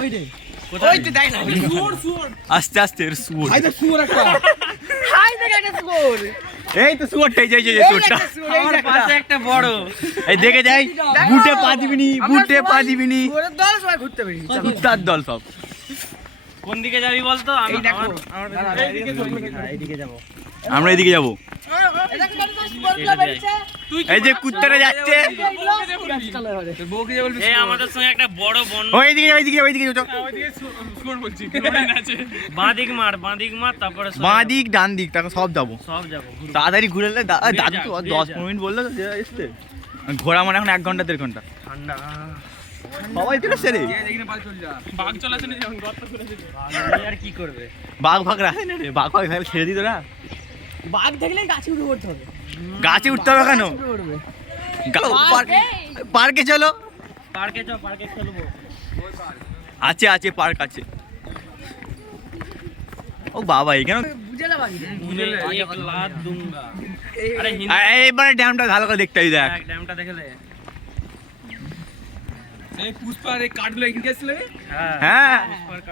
ওই রে ওই তো দেখ না শুয়োর আস্তে আস্তে শুয়োর হাই দেখ শুয়োর একটা হাই দেখ একটা শুয়োর এই তো শুয়োরটাই যাই যে শুয়োরটা আমার পাশে একটা বড় এই দেখে যাই বুটে পা দিবিনি বুটে পা দিবিনি শুয়োরের দল সবাই ঘুরতে বেরিয়ে কুত্তার দল সব কোন দিকে যাবি বলতো? এই দেখো এইদিকে যাব আমরা এদিকে যাব এই দেখো শুয়োরগুলো বেরিয়েছে এই যে কুত্তাটা যাচ্ছে এই আমাদের সঙ্গে একটা বড় বন। ওইদিকে ওইদিকে ওইদিকে যাও বাঁদিক মার তারপরে বাঁ দিক ডান দিক তাকে সব যাবো সব যাবো। তাড়াতাড়ি ঘুরে এলে দাদু তো 10-15 মিনিট বললো তো এসছে ঘোরা মানে এখন 1 ঘন্টা 1.5 ঘন্টা ঠান্ডা সবাই চলে সেরে বাঘ চলে আসেনি যখন গর্ত করে এই আর কি করবে? বাঘ ফাঘ রাখে না রে বাঘ ফাঘ থাকলে ছেড়ে দিত না বাঘ দেখলে গাছে উঠে পড়তে হবে গাছে উঠতে হবে কেন উঠবে পার্কে চলো পার্কে খেলবো। আছে আছে পার্ক আছে ও বাবা এখানে বুঝে না বাঘ এক লাত দুঙ্গা। আরে এইবারে ড্যামটা ভালো করে দেখতে হবে দেখ ড্যামটা দেখলে? এই পুষ্পার এই কাঠগুলো এখানে গেছিল রে হ্যাঁ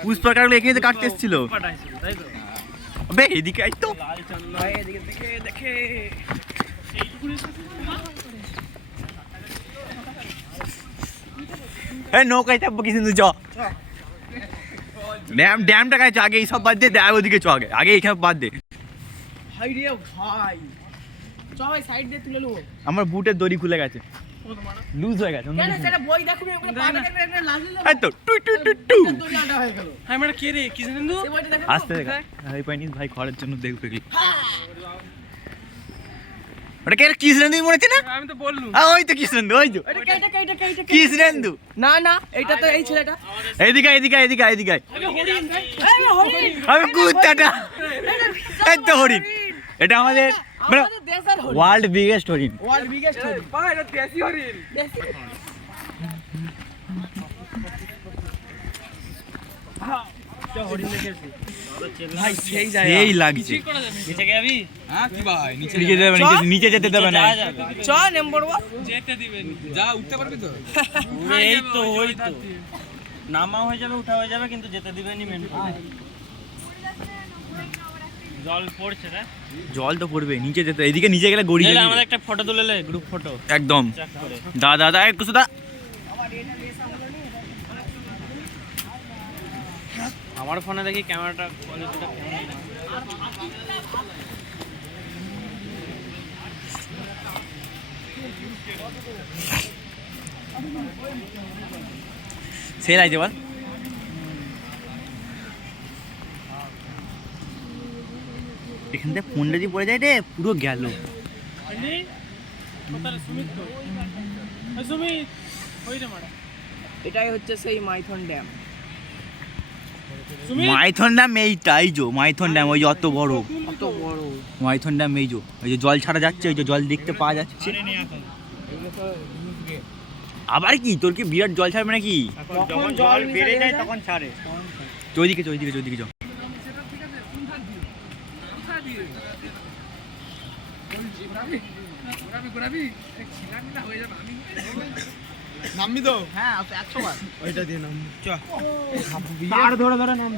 পুষ্পার কারগুলো এখানে তো কাটতে এসেছিল পাঠাইছিল তাই তো? বে এদিকে আই তো লাল চন্দন ভাই এদিকে দেখে এই নৌকায় চাপবো কি কিন্তু চ ড্যামটা কাছে আগে এইসব বাদ দিয়ে দেখ ওদিকে চ আগে আগে এইখানে বাদ দে ভাই রে ভাই সবাই সাইড দিয়ে তুলে নেবো আমার বুটের দড়ি খুলে গেছে লুজ হয়ে গেছে কেন সেটা বই দেখুন ওখানে পা দেখে একটা লাজলি এই তো টু টু টু টু দড়ি আটা হয়ে গেল হ্যাঁ মানে কে রে কি জানেন সে বইটা দেখো আস্তে দেখা এই পাইনিস ভাই খড়ের জন্য দেখবে কি ওটা কে কৃষ্ণেন্দু মনে হচ্ছে না আমি তো বললুম ওই তো কৃষ্ণেন্দু ওই তো এটা কেটে কৃষ্ণেন্দু না না এটা তো এই ছেলেটা এইদিকে এইদিকে এইদিকে এইদিকে এই হরিণ আমি কুত্তাটা এই তো হরিণ এটা আমাদের মানে আমাদের দেশের হরিণ ওয়ার্ল্ড বিগেস্ট হরিণ ওয়ার্ল্ড বিগেস্ট হরিণ পা এটা দেশি হরিণ হরিণ দেখেছি। ভাই সেই এই লাগছে নিচে যাবি? হ্যাঁ কি ভাই নিচে নিচে যেতে দেবে না, নিচে যেতে দেবে না যাওয়া যাবে। চ নম্বর 1 যেতে দিবেন যা উঠতে পারবি তো এই তো ওই তো নামা হয়ে যাবে উঠা হয়ে যাবে কিন্তু যেতে দিবেনি মেন। জল পড়ছে রে। জল তো পড়বে নিচে যেতে এদিকে নিচে গেলে গড়ি তাহলে যাবে আমাদের একটা ফটো তুলে লে গ্রুপ ফটো একদম চেক করে। দাদা একটু সুদা আমার ফোনে দেখি ক্যামেরাটা কোয়ালিটিটা কেমন। সে লাগছে বল এখান থেকে ফোনটা যদি পড়ে যায় রে পুরো গেল এটাই হচ্ছে সেই মাইথন ড্যাম মাইথন ড্যাম এইটা এই যে মাইথন ড্যাম ওই যে অত বড় কত বড় মাইথন ড্যাম এই যে ওই যে জল ছাড়া যাচ্ছে ওই যে জল দেখতে পাওয়া যাচ্ছে আবার কি তোর কি বিরাট জল ছাড়বে নাকি যখন জল বেড়ে যায় তখন ছাড়ে। চৌদিকে চৌদিকে চৌদিকে চ নামবি তো হ্যাঁ 100 বার ওইটা দিয়ে নাম তার ধরে ধরে নাম